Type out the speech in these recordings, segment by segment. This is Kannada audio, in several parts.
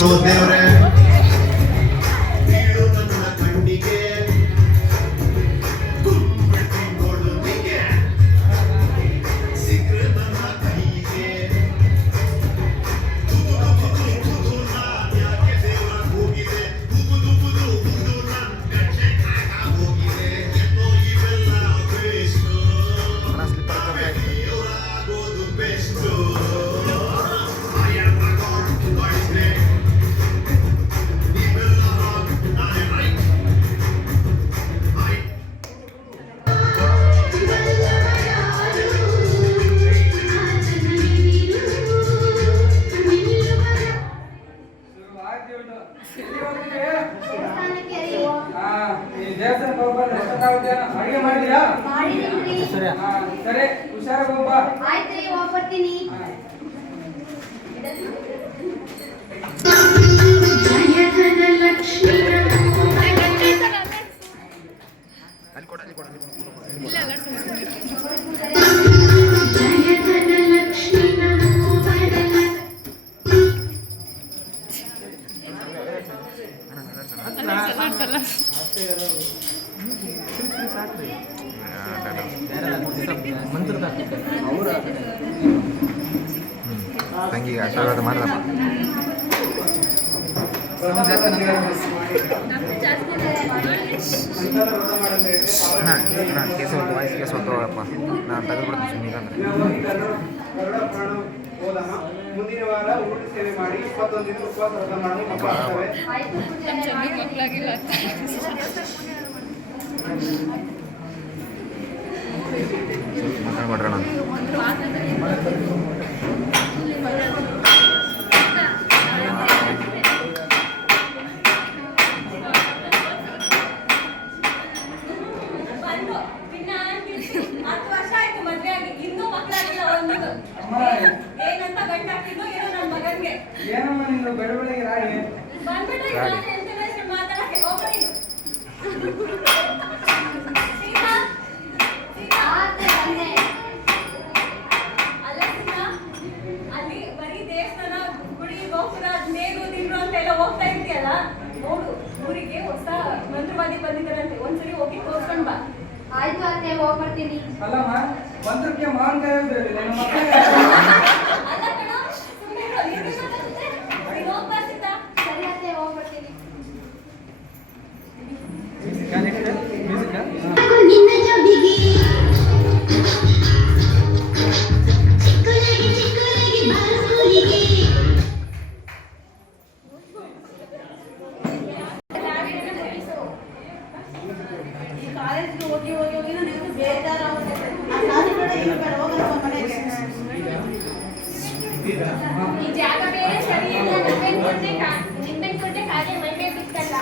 ಬಾರೋ ದೇವ್ರೆ ಬೀಳು ನನ್ನ ಕಣ್ಣಿಗೆ ಕುಂಬೆಟ್ಟಿ ನೋಡುತ್ತಿಗೆ ಸಿಗ್ರೆ ನನ್ನ ಕೈಗೆ ಯಾಕೆ ದೇವರ ಹೋಗಿದೆ ಬುದು ನನ್ನ ಕಚ್ಚೆ ಹೋಗಿದೆ ಎನ್ನೋ ಇವೆಲ್ಲ ಬೇಸ್ಟು ದೇವರಾಗೋದು ಬೆಸ್ಟು ಅಡಿಗೆ ಮಾಡಿದ್ಯಾ? ಸರಿ ಹುಷಾರಾಗಿ ಹೋಗ್ಬಾ. ಆಯ್ತ್ರಿ, ಹೋಗ್ಬರ್ತೀನಿ. ತಂಗಿಗೆ ಆಶೀರ್ವಾದ ಮಾಡದಪ್ಪ. ಕೇಸ್ ಹೊತ್ತು ವಾಯ್ಸ್ ಕೇಸ್ ಹೊತ್ತೋಗಪ್ಪ, ನಾನು ತೆಗೆದುಬಿಡ್ತೀನಿ ಸುಮ್ಮನೆ. ಮುಂದಿನ ವಾರ ಊಟ ಸೇವೆ ಮಾಡಿ 21 ದಿನ ಉಪವಾಸ ವ್ರತ ಮಾಡಿ ಮಾಡ್ರೋಣ. ಏನಮ್ಮ ನಿಂದು ಬೆಳವಣಿಗೆ ರಾಗಿ ಅಲ್ಲಿ ಬರೀ ದೇವಸ್ಥಾನ ಗುಡಿ ಗೋಪುರ ನೇರು ತಿಂದ್ರು ಅಂತೆಲ್ಲ ಹೋಗ್ತಾ ಇರ್ತೀಯಲ್ಲ, ನೋಡು ಊರಿಗೆ ಹೊಸ ಮಂತ್ರವಾದಿ ಬಂದಿದ್ದಾರಂತೆ, ಒಂದ್ಸರಿ ಹೋಗಿ ತೋರ್ಸ್ಕೊಂಡ್ ಬಾ. ಆಯ್ತು ಅತ್ತೆ, ಹೋಗ್ಬರ್ತೀನಿ. ಅಲ್ಲಮ್ಮ, ಮಂತ್ರಕ್ಕೆ ಮಾವಿನಕಾಯಿ ಅಲ್ಲ ಕಣೋ, ಸುಮ್ಮನೆ ಹೋಗ್ಬಾ ಸೀತಾ. ಸರಿ ಅತ್ತೆ, ಹೋಗ್ಬರ್ತೀನಿ. ನಿನ್ನ ಜೋಡಿಗೆ ಚಿಕ್ಕುಲಗಿ ಚಿಕ್ಕುಲಗಿ ಬಾಲ್ಸೂರಿಗೆ ಕಾಲೇಜ್ಗೆ ಹೋಗಿ ಹೋಗಿ ಹೋಗಿ ನನಗೆ ಬೇಜಾರಾಗುತ್ತೆ. ಈ ಜಾಗ ಬೇರೆ ಸರಿ ಇಲ್ಲ, ನಿಂಬೆ ಕೊಟ್ಟೆ ಕಾಗೆ ಮೈಮೇ ಬಿತ್ತಲ್ಲ.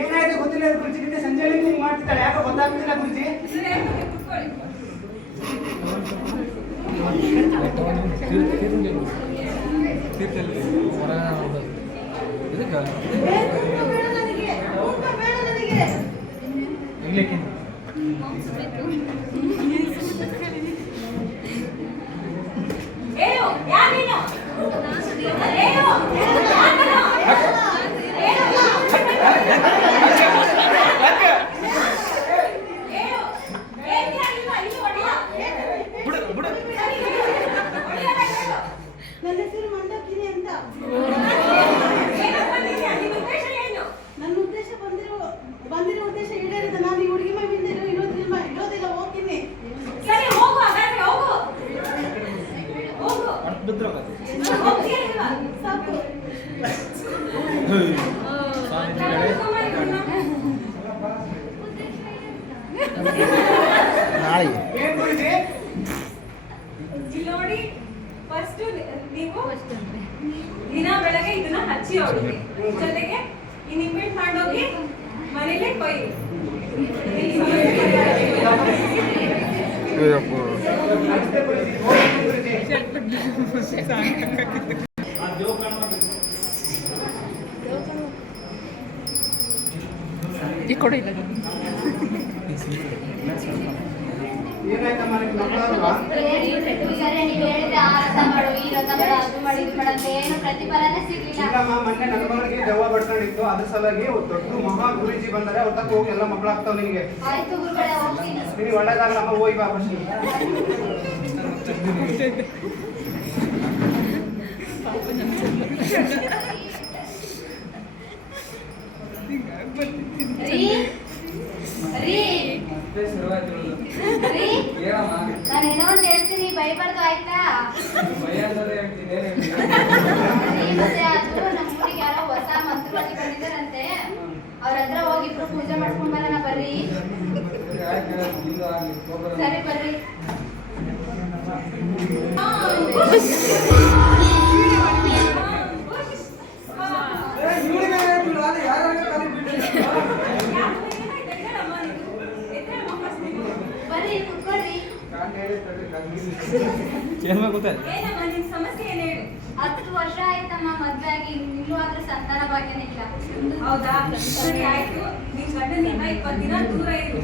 ಏನಾಯ್ತು ಗೊತ್ತಿಲ್ಲ ಗುರುಜಿ, ನಿನ್ನೆ ಸಂಜೆ ಮಾಡ್ತಿದ್ದಾಳೆ, ಯಾಕೋ ಗೊತ್ತಾಗ್ತಿಲ್ಲ ಗುರುಜಿ. ತೀರ್ಥಲ್ಲಿ ಹೊರ ಹೇಳು ಯಾರು ನೀನು ಹೇಳು ನನ್ನ ಹೆಸರು ಮಂಡಕ್ಕಿನಿ ಅಂತ. ನನ್ನ ಉದ್ದೇಶ ಬಂದಿರೋ ಉದ್ದೇಶ ಈಡೇರಿದ. ನಾನು ಈ ಹುಡುಗಿ ಮೇಲೆ ಇರೋದಿಲ್ಲ ಹೋಗ್ತೀನಿ. ಸರಿ ಹೋಗು ಹಾಗಾದ್ರೆ ಹೋಗು ಹೋಗು ಸಾಕು. ನಾಳೆ ಇಲ್ಲಿ ನೋಡಿ ಫಸ್ಟ್ ನೀವು ದಿನ ಬೆಳಗ್ಗೆ ಇದನ್ನ ಹಚ್ಚಿ ಹೋಗಿ ಜೊತೆಗೆ ಈ ನಿಂಬೆಹಣ್ಣು ತಗೊಂಡೋಗಿ ಮನೇಲಿ ಕೊಯ್ಯಿ ಅಷ್ಟೇ ಗುರುಜಿ. ಹೋಗ್ಬೇಕು ಗುರುಜಿ. ಏನಾಯ್ತಮ್ಮ ನಿಮ್ಗೆ ಮಕ್ಕಳಲ್ವಾ? ಸರಿ ನೀವು ಹೇಳಿದ್ರೆ ಆ ರಥ ಮಾಡು ಈ ರಥ ಮಾಡು ಅದು ಮಾಡಿ ಇದು ಮಾಡು ಅಂತ ಏನು ಪ್ರತಿಫಲನೇ ಸಿಗ್ಲಿಲ್ಲ. ಇಲ್ಲಮ್ಮ, ಮೊನ್ನೆ ನನ್ನ ಮಗಳಿಗೆ ದೆವ್ವ ಬಡ್ಕೊಂಡಿತ್ತು. ಅದ್ರ ಸಲುವಾಗಿ ದೊಡ್ಡ ಮಹಾ ಗುರುಜಿ ಬಂದರೆ ಅವ್ರ ತಕ್ಕ ಹೋಗಿ ಎಲ್ಲ ಮಕ್ಕಳಾಗ್ತಾವ ನಿನಗೆ. ಆಯ್ತು ಗುರುಗಳೇ ಹೋಗ್ತೀನಿ. ನಿನಗೆ ಒಳ್ಳೇದಾಗಲ್ಲಮ್ಮ, ಹೋಗಿ ಬಾ ಫಸ್ಟ್. ರೀ ರೀ ರೀ ನಾನು ಏನೋ ಒಂದು ಹೇಳ್ತೀನಿ ಬೈಬಾರ್ದು ಆಯ್ತಾ? ರೀ, ಮತ್ತೆ ಅದು ನಮ್ಮ ಊರಿಗೆ ಯಾರೋ ಹೊಸ ಮಂತ್ರವಾದಿ ಬಂದಿದ್ದಾರಂತೆ. ಅವ್ರ ಹತ್ರ ಹೋಗಿ ಇಬ್ರು ಪೂಜೆ ಮಾಡ್ಕೊಂಡ್ ಬರೋಣ ಬರ್ರಿ. ಸರಿ ಬರ್ರಿ. ಬರ್ರಿ ಕುತ್ಕೊಳ್ರಿ. ಏನಮ್ಮ ನಿನ್ ಸಮಸ್ಯೆ ಏನು ಹೇಳು 10 ವರ್ಷ ಆಯ್ತಮ್ಮ ಮದ್ವೆ ಆಗಿ, ಇನ್ನೂ ಆದ್ರೂ ಸಂತಾನ ಭಾಗ್ಯನೇ ಇಲ್ಲ. ಹೌದಾ ಸರಿ ಆಯ್ತು ನಿನ್ ಗಂಡನಿಂದ 20 ದಿನ ದೂರ ಇರು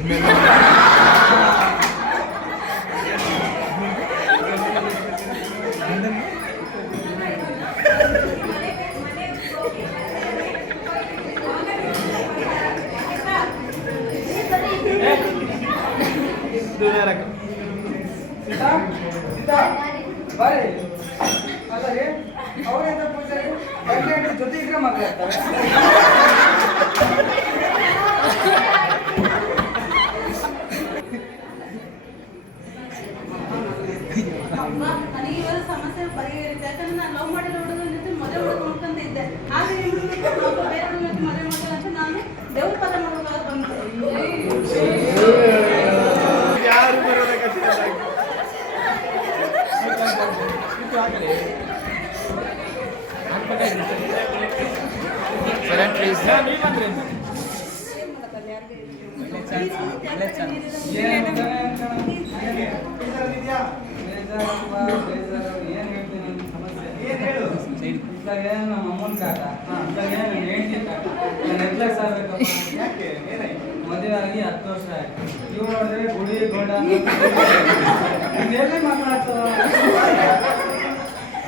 ಜೊತೆ ಇದ್ರೆ ಮಾತಾಡ್ತಾರೆ. ನನಗೆ ಇವಾಗ ಸಮಸ್ಯೆ ಬಗೆಹರಿತು. ಯಾಕಂದ್ರೆ ನಾನು ಲವ್ ಮಾಡಿರೋ ಹುಡುಗನ ಜೊತೆ ಮದುವೆ ಮಾಡ್ಕೊಂತ ಇದ್ದೆ. ಆದ್ರೆ ಈ ಹುಡುಗನಿಗೆ ಒಬ್ಬ ಬೇರೆ ಹುಡುಗನ ಜೊತೆ ಮದುವೆ ಮಾಡ್ಕೊಳ್ಳ ಅಂತ ನಾನು ದೇವ್ರ ಪದ ಮಾಡ್ಕೊಳ್ಳೋಕೆ ಬಂದೆ. ಯಾರು ಬರೋದಕ್ಕೆ ನಮ್ಮ ಅಮ್ಮನ ಕಾಟ, ನನ್ನ ಹೆಂಡತಿ ಕಾಟ, ನಾನು ನೆಕ್ಲೆಸ್ ಆಗ್ಬೇಕಪ್ಪ. ಯಾಕೆ ಏನಾಯ್ತು? ಮದುವೆ ಆಗಿ 10 ವರ್ಷ ಆಯ್ತು. ಇವ್ ನೋಡಿದ್ರೆ ಗುಡಿ ಗೋಡ ಇನ್ನೆಲ್ಲಿ ಮಾತಾಡ್ತಾರ.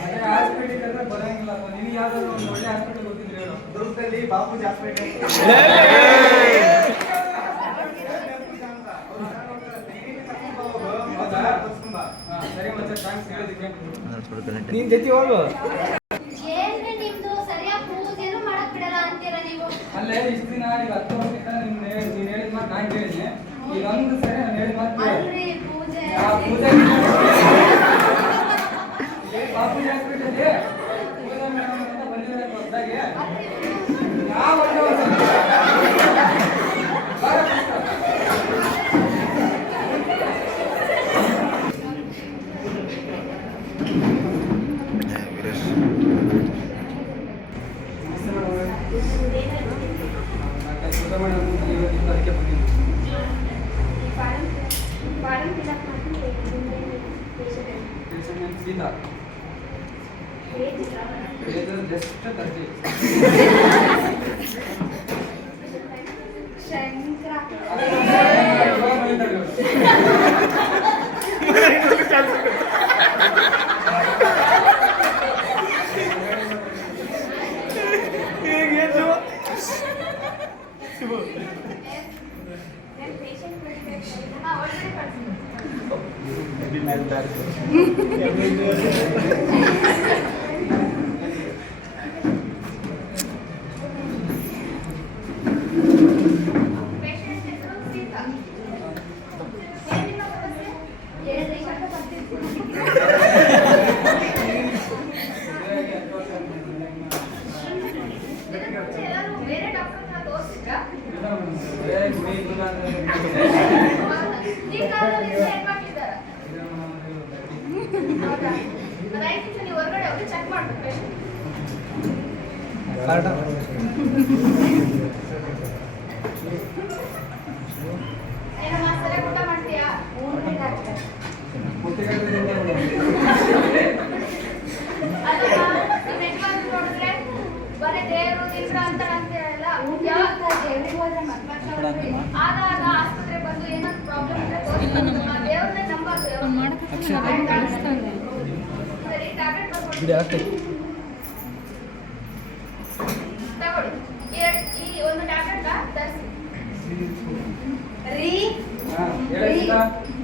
ಅದೇ ಹಾಸ್ಪಿಟಲ್ ಅಂದ್ರೆ ಬರಂಗಿಲ್ಲಪ್ಪ. ನಿಮ್ಗೆ ಯಾವ್ದಾದ್ರು ಒಂದು ಒಳ್ಳೆ ಹಾಸ್ಪಿಟಲ್ ಗೊತ್ತಿದ್ರೆ ಹೇಳು. ದುರ್ಗದಲ್ಲಿ ಬಾಪೂಜಿ ಹಾಸ್ಪಿಟಲ್. ಸರಿ ಮತ್ತೆ ಥ್ಯಾಂಕ್ಸ್ ಹೇಳಿದ್ದಕ್ಕೆ. ನಡೆಸ್ಕೊಡ್ತೀನಿ. ನೀನ್ ಜೊತೆ ಹೋಗು. ಏನ್ರಿ ನಿಮ್ದು ಸರಿಯಾಗಿ ಪೂಜೆನೂ ಮಾಡಕ್ ಬಿಡಲ್ಲ ಅಂತೀರಾ ನೀವು? ಅಲ್ಲೇ ಇಷ್ಟು ದಿನ ಈಗ 10 ವರ್ಷದಿಂದ ನೀನ್ ಹೇಳಿದ ಮಾತು ನಾನು ಕೇಳಿದ್ನೆ. ಈಗ ಒಂದು ಸರಿ ನಾನು ಹೇಳಿದ ಮಾತು ಕೇಳು. ಅಲ್ರಿ ಪೂಜೆ ಆ ಪೂಜೆ ಬಾಪೂಜಿ ಹಾಸ್ಪಿಟಲ್ ಪೂಜಾ ಮೇಡಮ್ ಅಂತ ಬಂದಿದ್ದಾರೆ ಹೊಸದಾಗಿ. ಯಾವ ಅದಕ್ಕೆ ಬಂದಿದ್ದೀನಿ. ಸೀತಾ ಜಸ್ಟ್ 30 ಹಾ, ಒಳಗಡೆ ಕಳ್ಸಿ. ಪೇಷಂಟ್ ಹೆಸರು ಸೀತಾ. ಏನ್ ನಿಮ್ಮ ಸಮಸ್ಯೆ? ಹೇಳ್ರಿ, ಸ್ವಲ್ಪ ಬರ್ತಿರ್ತೀನಿ. ಇದಕ್ಕೆ ಮುಂಚೆ ಎಲ್ಲರೂ ಬೇರೆ ಡಾಕ್ಟರ್ನ ತೋರಿಸಿದ್ರಾ? ಈ ಕಾಲದಲ್ಲಿ ಹೆಣ್ಮಕ್ಳಿದ್ದಾರ? ಹೌದಾ? ಅದೈದು ನಿಮಿಷ ನೀವು ಹೊರಗಡೆ ಹೋಗಿ ಚೆಕ್ ಮಾಡ್ಬೇಕು patient. ಏನಮ್ಮ ಸರಿಯಾಗಿ ಊಟ ಮಾಡ್ತೀಯಾ? ಡಾಕ್ಟರ್. ಅಲ್ಲಮ್ಮ, ನಿಮ್ಮ ಯಜಮಾನ್ರು ನೋಡಿದ್ರೆ ಬರೀ ದೇವರು ತಿಂದ್ರ ಅಂತ ಅಂತೀರಲ್ಲ, ಯಾವಾಗ ದೇವ್ರಿಗೆ ಹೋದ್ರೆ ಮಕ್ಕಳು ಆದಾಗ ಆಸ್ಪತ್ರೆ ಬಂದು ಏನಾದ್ರು ಪ್ರಾಬ್ಲಮ್ ಇದ್ರೆ ತೋರಿಸ್ಕೊಂಡು ದೇವ್ರನ್ನೇ ನಂಬಾರ್ದು. ಸರಿ, ಟ್ಯಾಬ್ಲೆಟ್ ತಗೊಳ್ಳಿ. ಈ ಒಂದು ಟ್ಯಾಬ್ಲೆಟ್ ತರಿಸಿ. ರೀ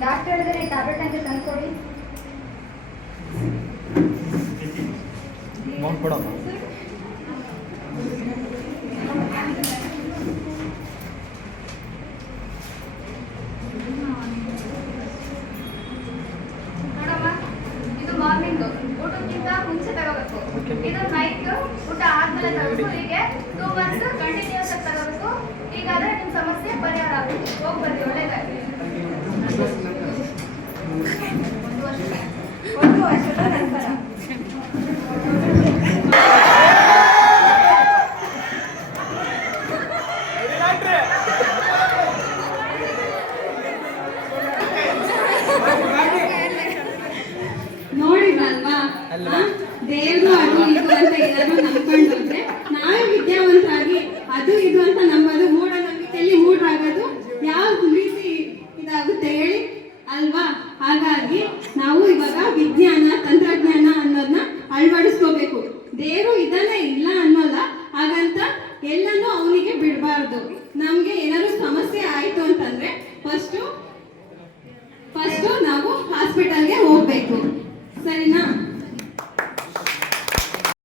ಡಾಕ್ಟರ್ ಹೇಳಿದ್ರೆ ಈ ಟ್ಯಾಬ್ಲೆಟ್ ಅಂತ ತಂದ್ಕೊಡಿ. ನೋಡಮ್ಮ, ಇದು ಮಾರ್ನಿಂಗ್ ಊಟಕ್ಕಿಂತ ಮುಂಚೆ ತಗೋಬೇಕು. ಇದು ನೈಟ್ ಊಟ ಆದ್ಮೇಲೆ ತಗೋಬೇಕು. ಹೀಗೆ 2 ಮಂತ್ಸ್ ಕಂಟಿನ್ಯೂಸ್ ಆಗಿ ತಗೋಬೇಕು. ಹೀಗಾದ್ರೆ ನಿಮ್ಮ ಸಮಸ್ಯೆ ಪರಿಹಾರ ಆಗುತ್ತೆ. ಹೋಗಿ ಬರ್ತೀವಿ, ಒಳ್ಳೇದಾಗಲಿ. 1 ವರ್ಷದ ನಂತರ ನೋಡಿದ್ರಲ್ವಾ? ದೇವ್ರು ಅದು ಇದು ಅಂತ ಏನಾದ್ರು ನಂಬ್ಕೊಂಡ್ರೆ ನಾವೇ ವಿದ್ಯಾವಂತರಾಗಿ ಅದು ಇದು ಅಂತ ನಂಬೋದು ಮೂಢನಂಬಿಕೆಯಲ್ಲಿ ಮೂಢರಾಗೋದು ಯಾವ ರೀತಿ ಇದಾಗುತ್ತೆ ಹೇಳಿ ಅಲ್ವಾ? ಹಾಗಾಗಿ ನಾವು ಇವಾಗ ವಿಜ್ಞಾನ ತಂತ್ರಜ್ಞಾನ ಅನ್ನೋದನ್ನ ಅಳವಡಿಸ್ಕೋಬೇಕು. ದೇವರು ಇದನ್ನೇ ಇಲ್ಲ ಅನ್ನೋಲ್ಲ, ಹಾಗಂತ ಎಲ್ಲನೂ ಅವನಿಗೆ ಬಿಡಬಾರ್ದು. ನಮ್ಗೆ ಏನಾದ್ರು ಸಮಸ್ಯೆ ಆಯ್ತು ಅಂತಂದ್ರೆ ಫಸ್ಟು